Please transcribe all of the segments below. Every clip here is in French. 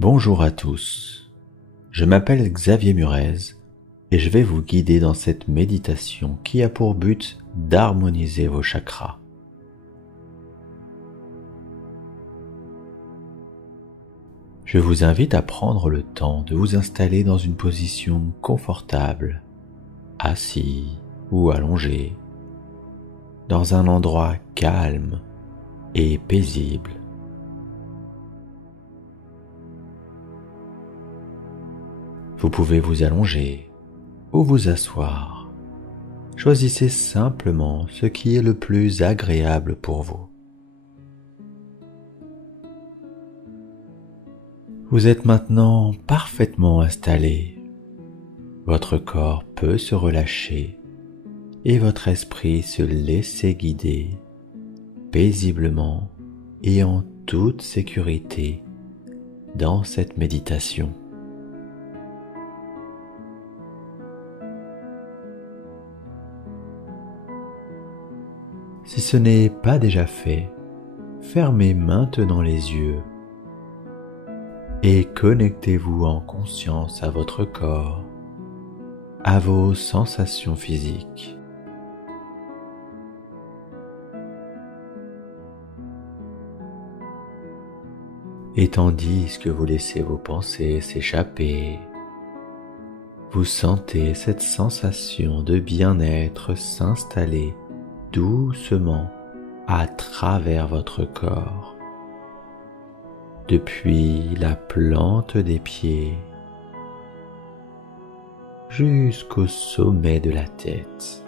Bonjour à tous, je m'appelle Xavier Murez et je vais vous guider dans cette méditation qui a pour but d'harmoniser vos chakras. Je vous invite à prendre le temps de vous installer dans une position confortable, assis ou allongé, dans un endroit calme et paisible. Vous pouvez vous allonger ou vous asseoir. Choisissez simplement ce qui est le plus agréable pour vous. Vous êtes maintenant parfaitement installé. Votre corps peut se relâcher et votre esprit se laisser guider paisiblement et en toute sécurité dans cette méditation. Si ce n'est pas déjà fait, fermez maintenant les yeux et connectez-vous en conscience à votre corps, à vos sensations physiques. Et tandis que vous laissez vos pensées s'échapper, vous sentez cette sensation de bien-être s'installer doucement à travers votre corps, depuis la plante des pieds jusqu'au sommet de la tête.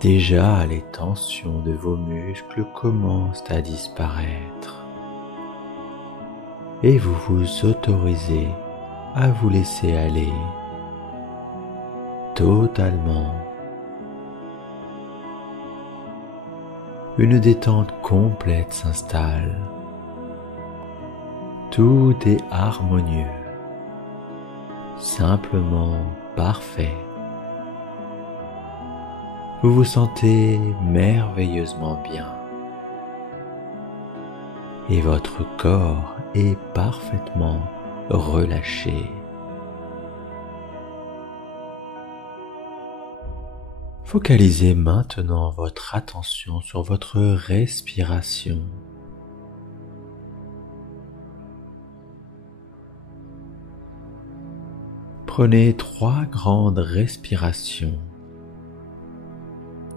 Déjà, les tensions de vos muscles commencent à disparaître et vous vous autorisez à vous laisser aller totalement. Une détente complète s'installe. Tout est harmonieux, simplement parfait. Vous vous sentez merveilleusement bien et votre corps est parfaitement relâché. Focalisez maintenant votre attention sur votre respiration. Prenez 3 grandes respirations,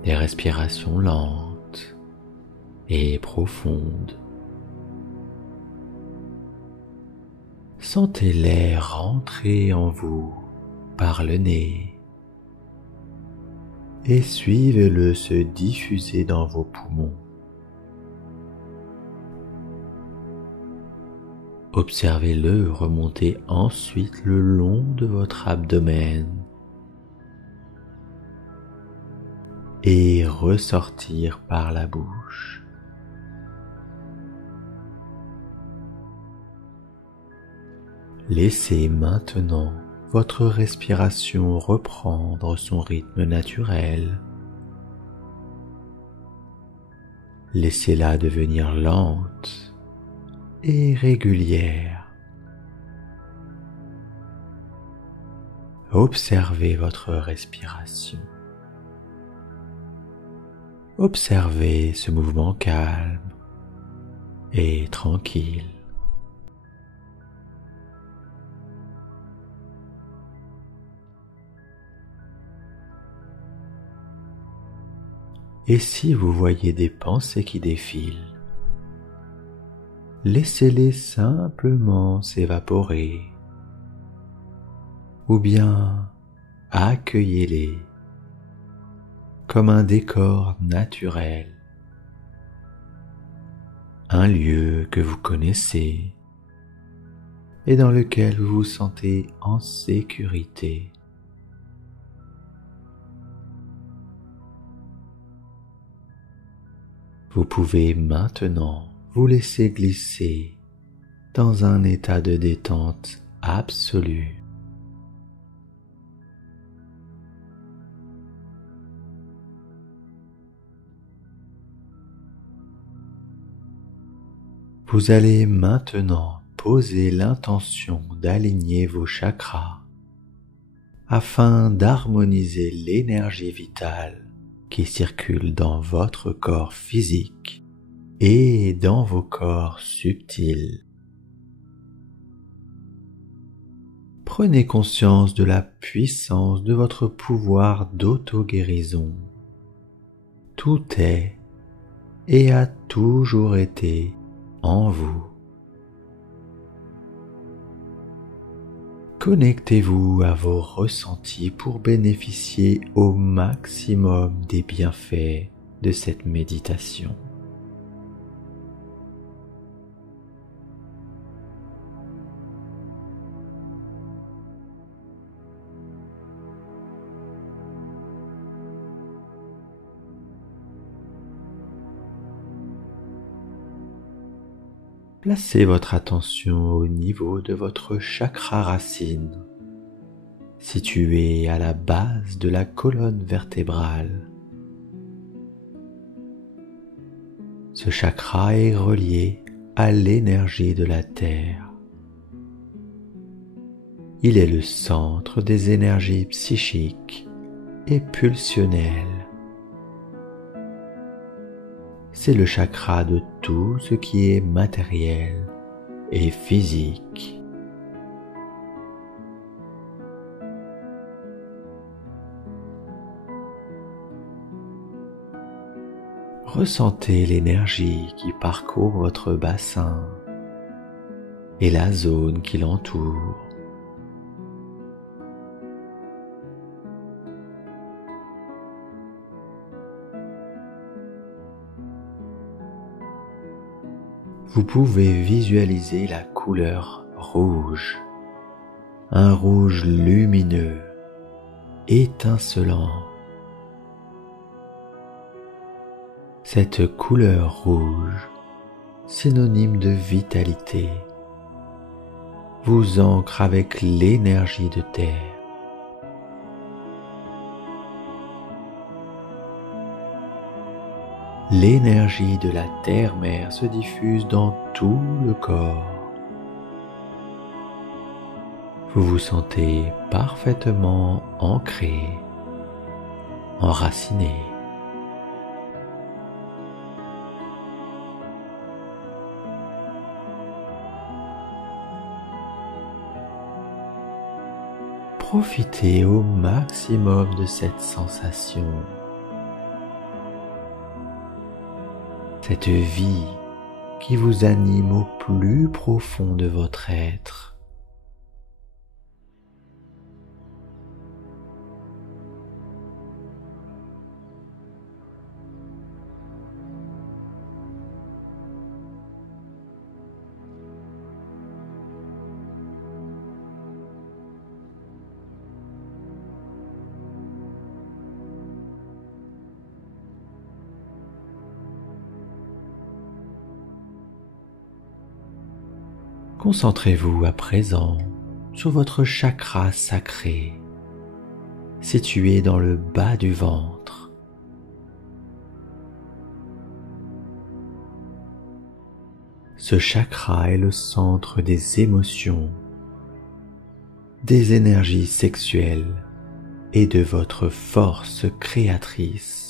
des respirations lentes et profondes. Sentez l'air rentrer en vous par le nez et suivez-le se diffuser dans vos poumons. Observez-le remonter ensuite le long de votre abdomen et ressortir par la bouche. Laissez maintenant votre respiration reprendre son rythme naturel. Laissez-la devenir lente et régulière. Observez votre respiration. Observez ce mouvement calme et tranquille. Et si vous voyez des pensées qui défilent, laissez-les simplement s'évaporer, ou bien accueillez-les comme un décor naturel, un lieu que vous connaissez et dans lequel vous vous sentez en sécurité. Vous pouvez maintenant vous laisser glisser dans un état de détente absolue. Vous allez maintenant poser l'intention d'aligner vos chakras afin d'harmoniser l'énergie vitale qui circule dans votre corps physique et dans vos corps subtils. Prenez conscience de la puissance de votre pouvoir d'auto-guérison. Tout est et a toujours été en vous. Connectez-vous à vos ressentis pour bénéficier au maximum des bienfaits de cette méditation. Placez votre attention au niveau de votre chakra racine, situé à la base de la colonne vertébrale. Ce chakra est relié à l'énergie de la Terre. Il est le centre des énergies psychiques et pulsionnelles. C'est le chakra de tout ce qui est matériel et physique. Ressentez l'énergie qui parcourt votre bassin et la zone qui l'entoure. Vous pouvez visualiser la couleur rouge, un rouge lumineux, étincelant. Cette couleur rouge, synonyme de vitalité, vous ancre avec l'énergie de terre. L'énergie de la terre-mère se diffuse dans tout le corps. Vous vous sentez parfaitement ancré, enraciné. Profitez au maximum de cette sensation. Cette vie qui vous anime au plus profond de votre être. Concentrez-vous à présent sur votre chakra sacré, situé dans le bas du ventre. Ce chakra est le centre des émotions, des énergies sexuelles et de votre force créatrice.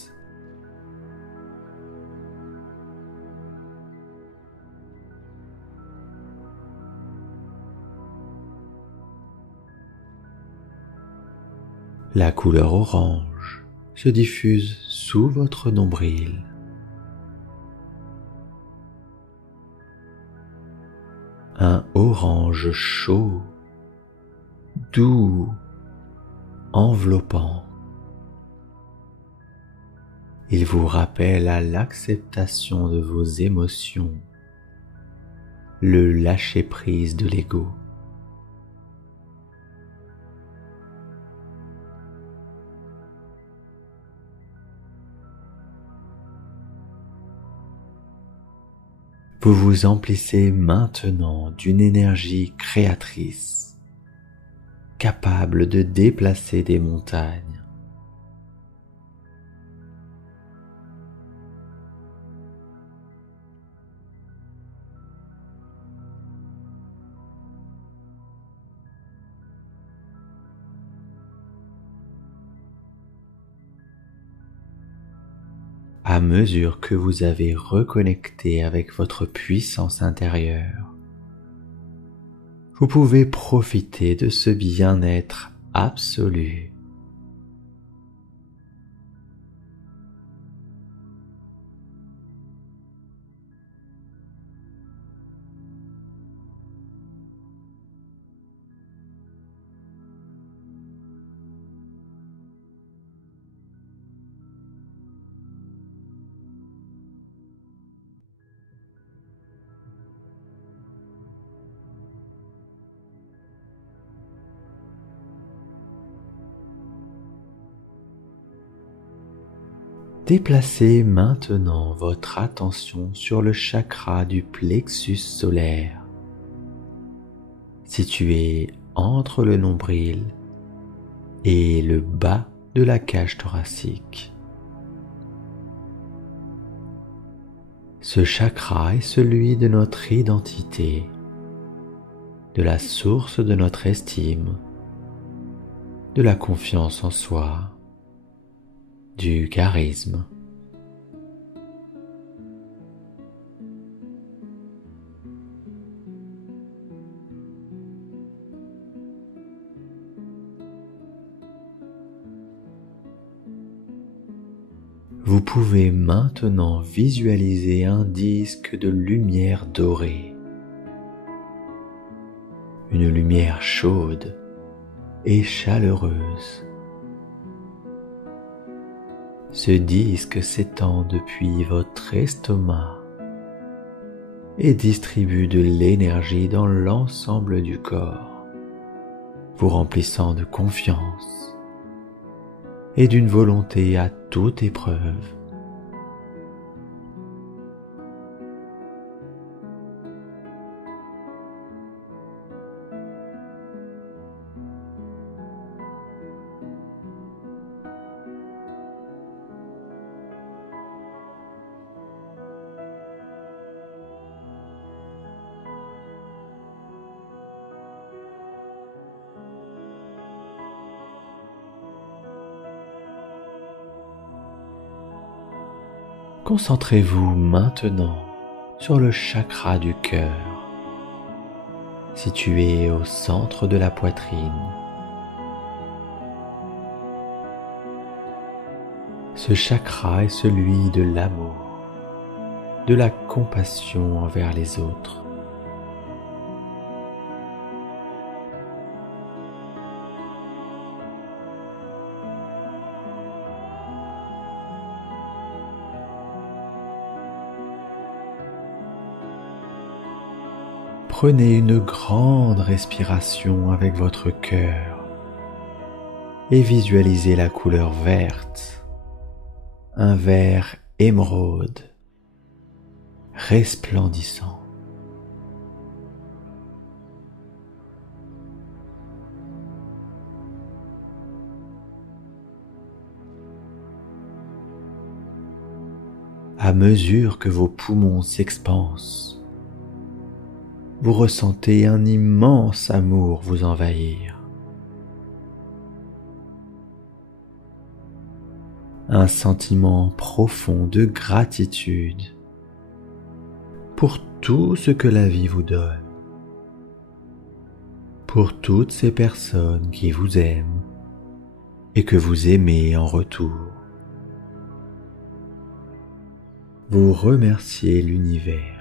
La couleur orange se diffuse sous votre nombril. Un orange chaud, doux, enveloppant. Il vous rappelle à l'acceptation de vos émotions, le lâcher-prise de l'ego. Vous vous emplissez maintenant d'une énergie créatrice, capable de déplacer des montagnes. À mesure que vous avez reconnecté avec votre puissance intérieure, vous pouvez profiter de ce bien-être absolu. Déplacez maintenant votre attention sur le chakra du plexus solaire, situé entre le nombril et le bas de la cage thoracique. Ce chakra est celui de notre identité, de la source de notre estime, de la confiance en soi, du charisme. Vous pouvez maintenant visualiser un disque de lumière dorée, une lumière chaude et chaleureuse. Ce disque s'étend depuis votre estomac et distribue de l'énergie dans l'ensemble du corps, vous remplissant de confiance et d'une volonté à toute épreuve. Concentrez-vous maintenant sur le chakra du cœur, situé au centre de la poitrine. Ce chakra est celui de l'amour, de la compassion envers les autres. Prenez une grande respiration avec votre cœur et visualisez la couleur verte, un vert émeraude, resplendissant. À mesure que vos poumons s'expansent, vous ressentez un immense amour vous envahir. Un sentiment profond de gratitude pour tout ce que la vie vous donne, pour toutes ces personnes qui vous aiment et que vous aimez en retour. Vous remerciez l'univers.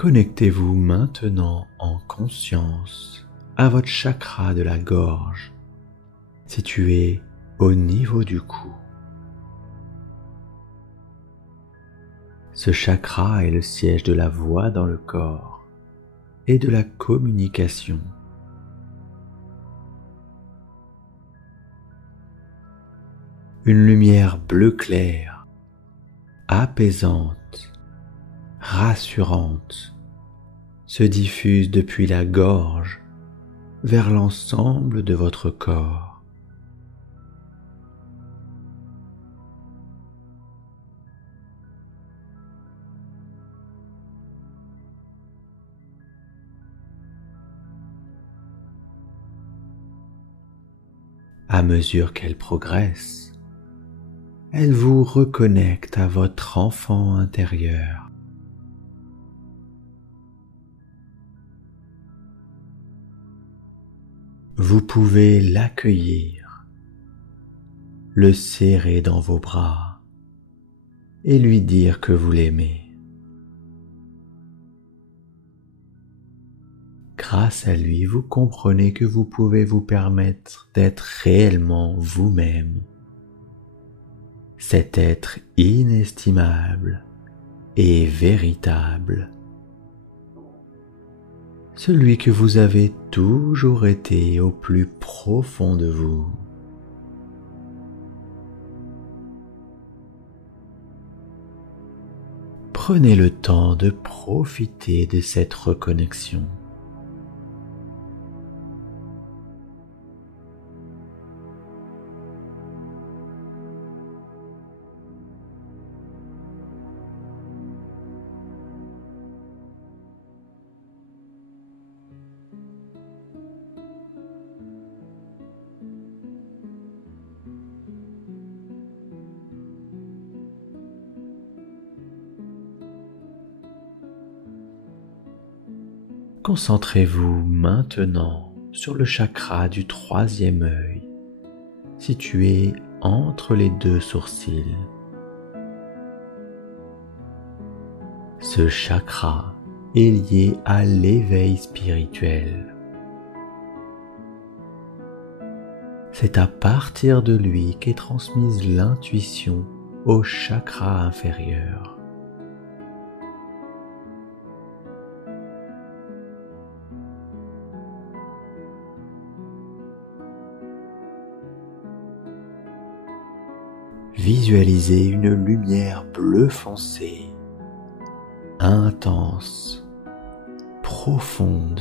Connectez-vous maintenant en conscience à votre chakra de la gorge, situé au niveau du cou. Ce chakra est le siège de la voix dans le corps et de la communication. Une lumière bleu clair apaisante, rassurante se diffuse depuis la gorge vers l'ensemble de votre corps. À mesure qu'elle progresse, elle vous reconnecte à votre enfant intérieur. Vous pouvez l'accueillir, le serrer dans vos bras et lui dire que vous l'aimez. Grâce à lui, vous comprenez que vous pouvez vous permettre d'être réellement vous-même, cet être inestimable et véritable, celui que vous avez toujours été au plus profond de vous. Prenez le temps de profiter de cette reconnexion. Concentrez-vous maintenant sur le chakra du troisième œil, situé entre les deux sourcils. Ce chakra est lié à l'éveil spirituel. C'est à partir de lui qu'est transmise l'intuition au chakra inférieur. Visualisez une lumière bleu foncé, intense, profonde,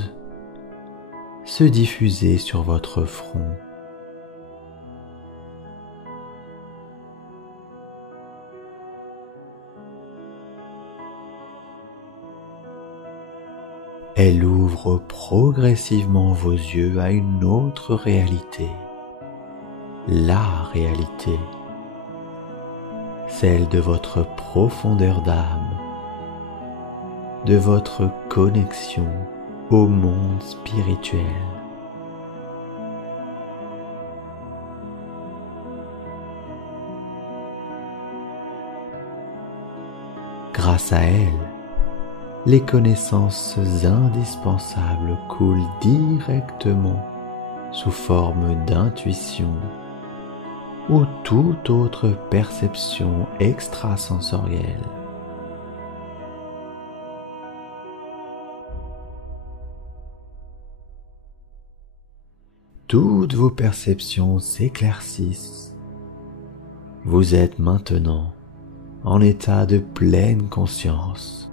se diffuser sur votre front. Elle ouvre progressivement vos yeux à une autre réalité, la réalité, celle de votre profondeur d'âme, de votre connexion au monde spirituel. Grâce à elle, les connaissances indispensables coulent directement sous forme d'intuition ou toute autre perception extrasensorielle. Toutes vos perceptions s'éclaircissent. Vous êtes maintenant en état de pleine conscience.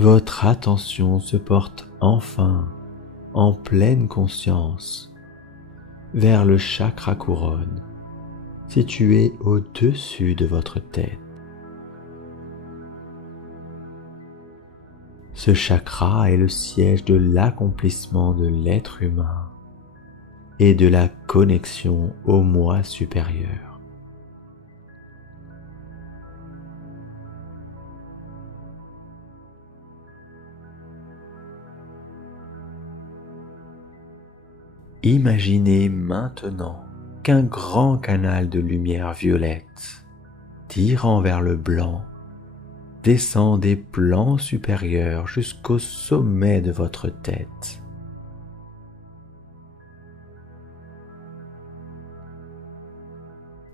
Votre attention se porte enfin, en pleine conscience, vers le chakra couronne, situé au-dessus de votre tête. Ce chakra est le siège de l'accomplissement de l'être humain et de la connexion au moi supérieur. Imaginez maintenant qu'un grand canal de lumière violette, tirant vers le blanc, descend des plans supérieurs jusqu'au sommet de votre tête.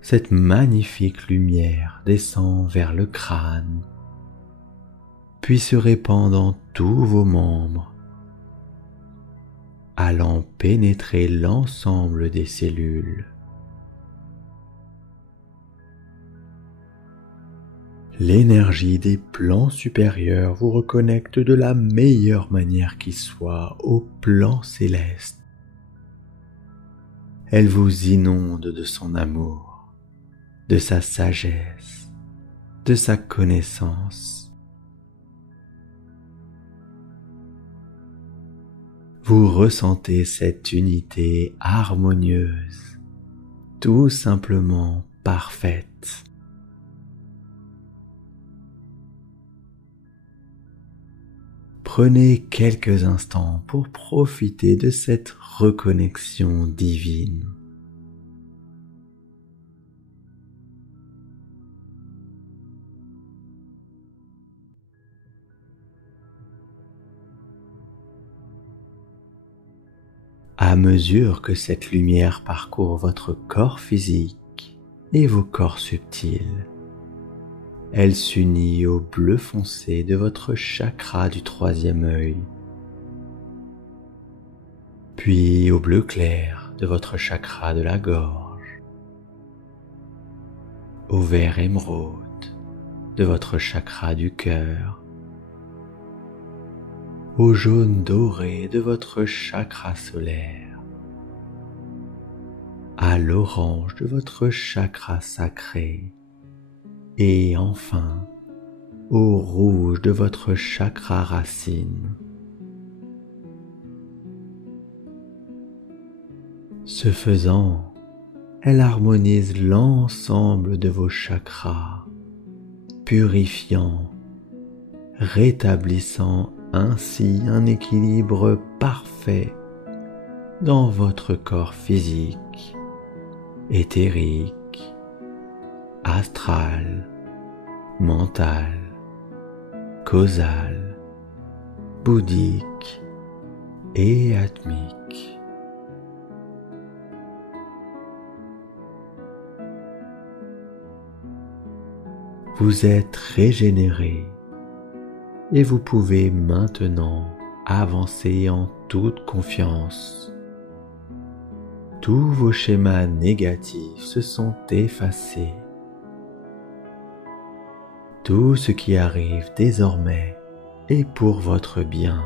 Cette magnifique lumière descend vers le crâne, puis se répand dans tous vos membres, allant pénétrer l'ensemble des cellules. L'énergie des plans supérieurs vous reconnecte de la meilleure manière qui soit au plan céleste. Elle vous inonde de son amour, de sa sagesse, de sa connaissance. Vous ressentez cette unité harmonieuse, tout simplement parfaite. Prenez quelques instants pour profiter de cette reconnexion divine. À mesure que cette lumière parcourt votre corps physique et vos corps subtils, elle s'unit au bleu foncé de votre chakra du troisième œil, puis au bleu clair de votre chakra de la gorge, au vert émeraude de votre chakra du cœur, au jaune doré de votre chakra solaire, à l'orange de votre chakra sacré, et enfin au rouge de votre chakra racine. Ce faisant, elle harmonise l'ensemble de vos chakras, purifiant, rétablissant ainsi un équilibre parfait dans votre corps physique, éthérique, astral, mental, causal, bouddhique et atmique. Vous êtes régénéré et vous pouvez maintenant avancer en toute confiance. Tous vos schémas négatifs se sont effacés. Tout ce qui arrive désormais est pour votre bien.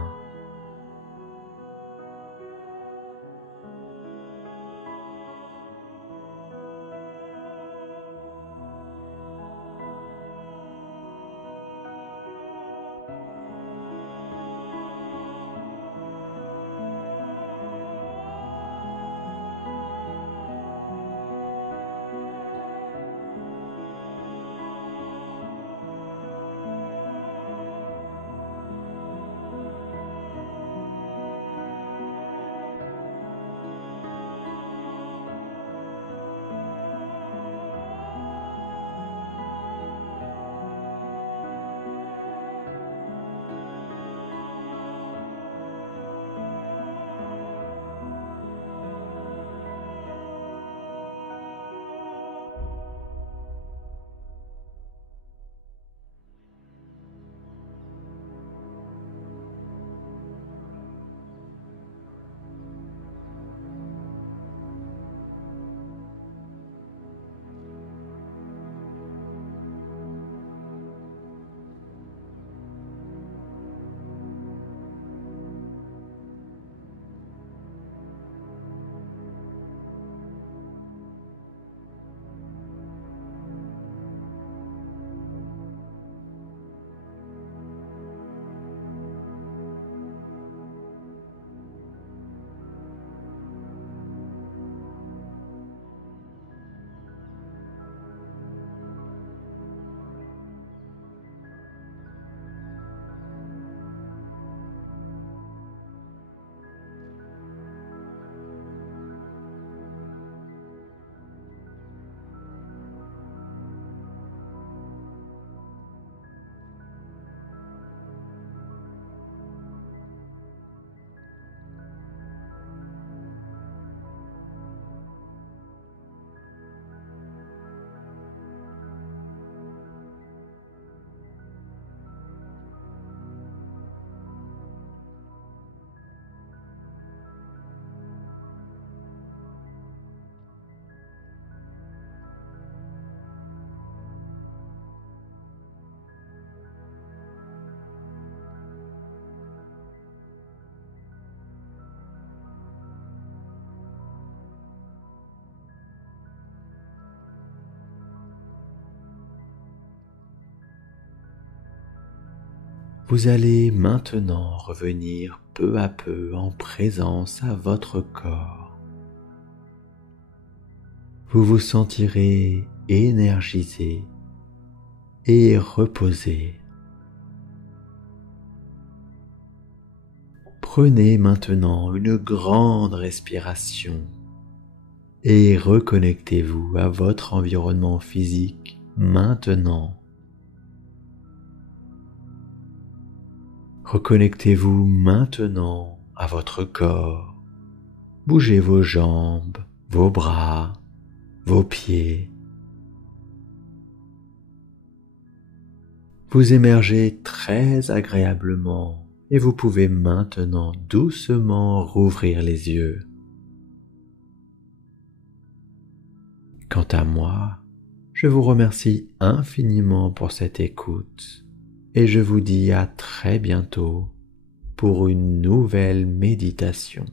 Vous allez maintenant revenir peu à peu en présence à votre corps. Vous vous sentirez énergisé et reposé. Prenez maintenant une grande respiration et reconnectez-vous à votre environnement physique maintenant. Reconnectez-vous maintenant à votre corps. Bougez vos jambes, vos bras, vos pieds. Vous émergez très agréablement et vous pouvez maintenant doucement rouvrir les yeux. Quant à moi, je vous remercie infiniment pour cette écoute et je vous dis à très bientôt pour une nouvelle méditation.